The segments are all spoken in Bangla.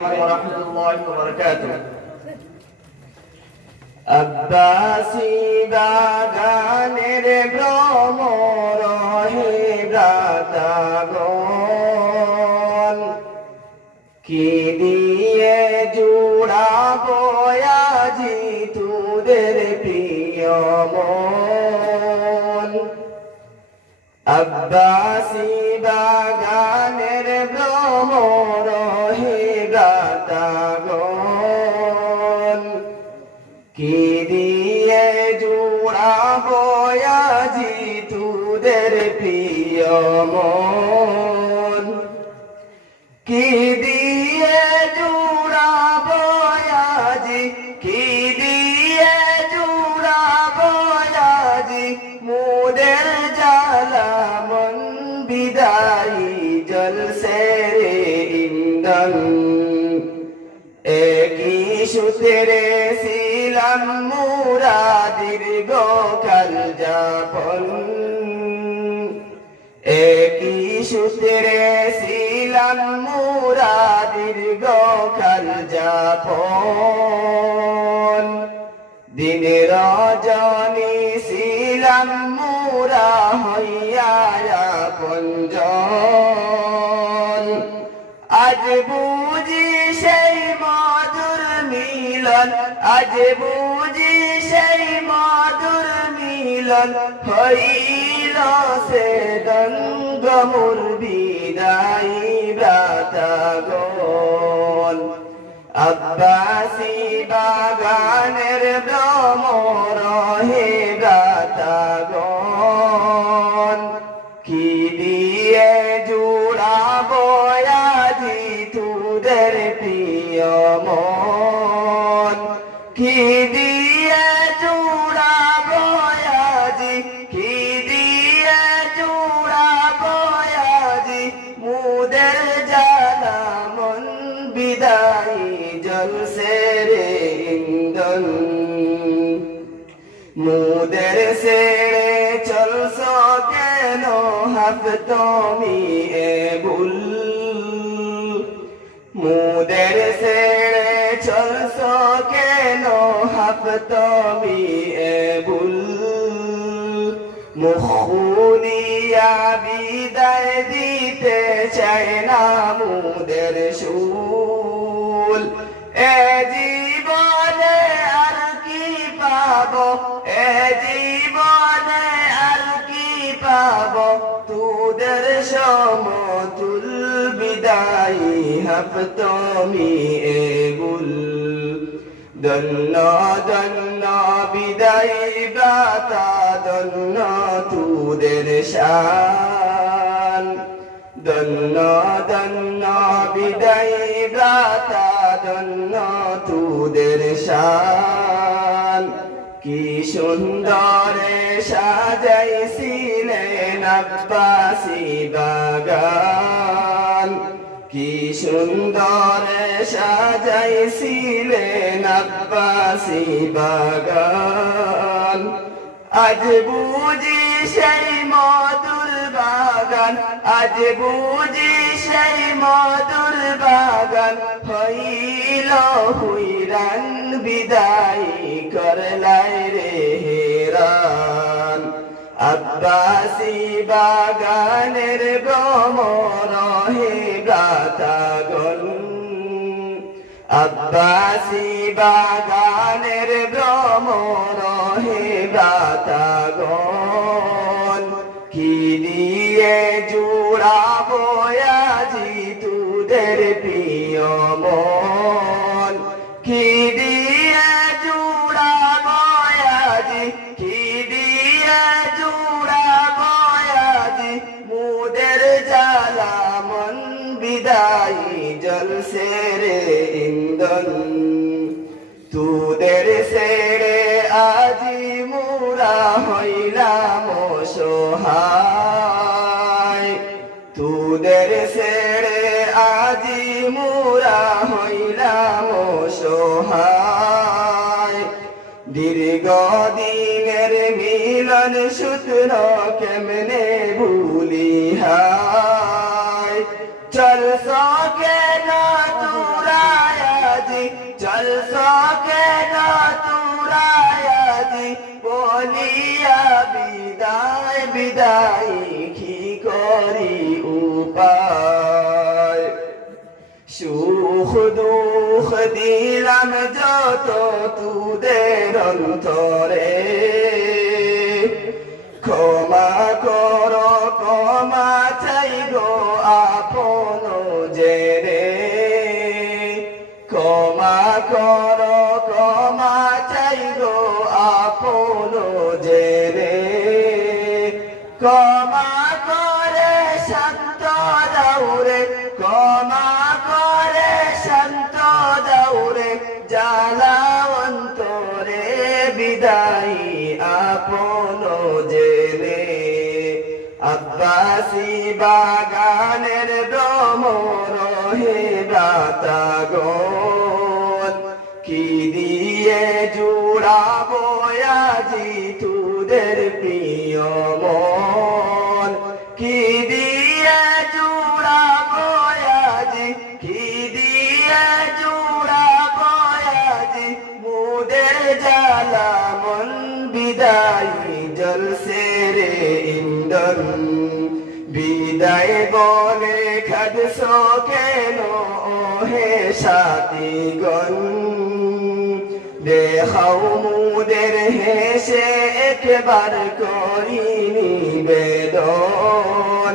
warahmatullahi wabarakatuh. আব্বাসী বাগানের ভ্রমর হে ভ্রাতাগণ, কি দিয়ে জুড়াবো আজি তোদের প্রিয় মন। আব্বাসী বাগানের ভ্রমর হে ভ্রাতাগণ, কি দিয়ে জুড়াবো আজি তোদের প্রিয় মন। কি দিয়ে জুড়াবো আজি, কি দিয়ে জুড়াবো আজি মোদের জ্বালা মন বিদায়ী জলসে রে ইন্ধন। একই সূত্রে ছিলাম মোরা দীর্ঘকাল যাপন, একই সূত্রে ছিলাম মোরা দীর্ঘকাল যাপন। দিন রজনী ছিলাম মোরা হইয়া আপনজন। আজ বুঝি সেই মধুর মিলন, আজ বুঝি সেই মধুর মিলন হইল সে দঙ্গমুর বিদায়ী ভ্রাতাগণ। আব্বাসী বাগানের ভ্রমর হে ভ্রাতাগণ, কি দিয়ে জুড়াবো আজি তোদের প্রিয় মন। কি দিয়ে জুড়াবো আজি, কি দিয়ে জুড়াবো আজি মোদের জ্বালা মন বিদায়ী জলসে রে ইন্ধন। মোদের ছেড়ে চলছ কেন হাফ তুমি এ ভুল। মোদের ছেড়ে চলছ কেন হাফ তুমি এ ভুল। মুখ খুলিয়া বিদায় দিতে চায় না মোদের শুল। এ জীবনে আর কি পাবো, এ জীবনে আর কি পাবো তোদের সমতুল বিদায়ী হাফ তুমি এ ভুল। ধন্য ধন্য বিদায়ী ভ্রাতা, ধন্য তোদের শান। ধন্য ধন্য বিদায়ী ভ্রাতা, ধন্য তোদের শান। কি সুন্দরে সাজাইছিলেন আব্বাসী বাগান, কি সুন্দরে সাজাইছিলেন আব্বাসী বাগান। আজ বুঝি সেই মধুর বাগান, আজ বুঝি সেই মধুর বাগান হইল হুইরান বিদায়ী করলাই রে হেরান। আব্বাসী বাগানের ভ্রমর হে ভ্রাতাগণ, আব্বাসী বাগানের ভ্রমর হে ভ্রাতাগণ, কি দিয়ে জুড়াবো আজি তোদের প্রিয় মন। কি দিয়ে জুড়াবো আজি, কি দিয়ে জুড়াবো আজি মোদের জ্বালা মন বিদায়ী জলসে রে ইন্ধন। তোদের ছেড়ে আজি মোরা হইলাম অসহায়, তোদের ছেড়ে আজি মোরা হইলাম অসহায়। দীর্ঘদিনের মিলন সূত্র কেমনে ভুলি হায়। চল সকে না তোরা চলছ কেন তুরায়াজি বলিয়া বিদায় বিদায় কি করি উপায় সুখ দুঃখ দিলাম যত তুদের অন্তরে ক্ষমা কর ক্ষমা চাই গো আপন জেরে ক্ষমা কর ক্ষমা চাই গো আপন জেরে ক্ষমা করে শান্ত দাউরে ক্ষমা করে শান্ত দাউরে জ্বালা অন্তরে বিদায়ী আপন জেনে আব্বাসী বাগানের ভ্রমর হে ভ্রাতাগণ কি দিয়ে জুড়াবো আজি তোদের প্রিয় মন কি দিয়ে জুড়াবো আজি কি দিয়ে জুড়াবো আজি মুদের জ্বালা মন বিদায়ী জলসে রে ইন্দন বিদায় বলে খাদস কেন হে সাথীগণ দেখাও মুদের হেসে একবার করি নিবেদন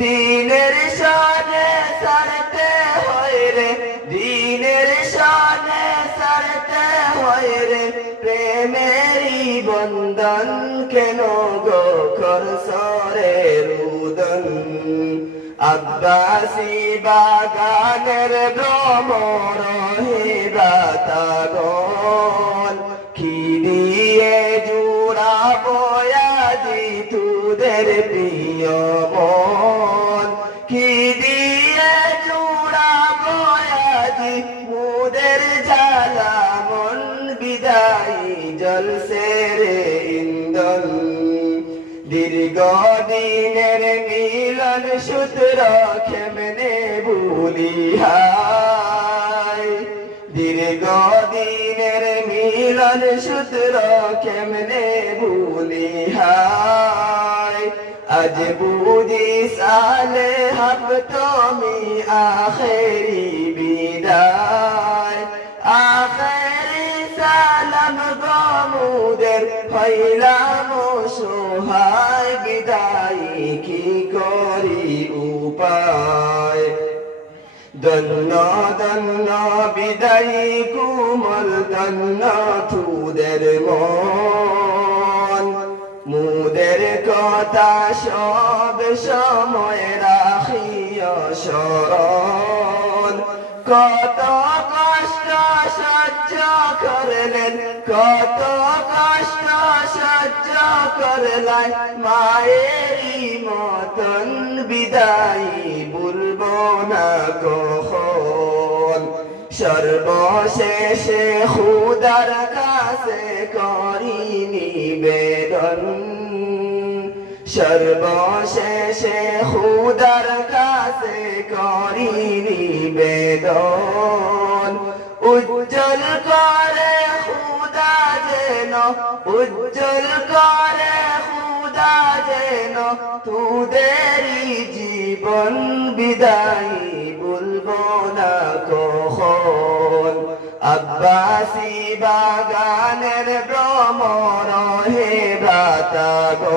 দিনের সনে সারতে হয় রে দিনের সনে সারতে হয় রে প্রেমেরই বন্ধন কেন গো করসরে রুদন আব্বাসী বাগানের ভ্রমর হে ভ্রাতাগণ কি দিয়ে জুড়াবো আজি তোদের প্রিয় মন কি দিয়ে জুড়াবো আজি মুদের জ্বালা মন বিদায়ী জলসে রে ইন্দন দীর্ঘ দিনের মিলন সূত্র কেমনে ভুলি হায় দীর্ঘ দিনের মিলন সূত্র কেমনে ভুলি হায় আজ বুঝি সালে হব তুমি আখেরি বিদায় আখেরি সালাম গমুদের হইলাম সোহায় বিদায় কি করি উপায় ধন্য ধন্য বিদায়ী কুমল ধন্য তুদের মন মুদের কথা সব সময় রাখিও স্মরণ কত কষ্ট সহ্য করলেন কত কষ্ট সহ্য করলেন মায়েরই মতন বিদায়ী বলবো না কখন সর্বশেষে খুদার কাছে করি নিবেদন সর্বশেষে খুদার কাছে করি নিবেদন উজ্জ্বল করে খুদা যেন উজ্জ্বল করে খুদা যেন তোদেরই জীবন বিদায়ী বলবো না কখন আব্বাসী বাগানের ভ্রমর হে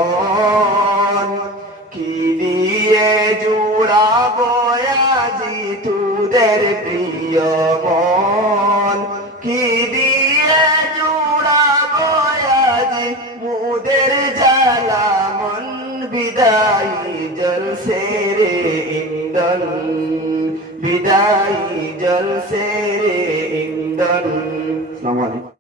ভ্রাতাগণ কি দিয়ে জুড়াবো আজি তোদের প্রিয় মন কি দিয়ে জুড়াবো আজি মুদের জ্বালা মন বিদায়ী জলসে রে ইন্দন বিদায়ী জলসে রে ইন্দন। আসসালামু আলাইকুম।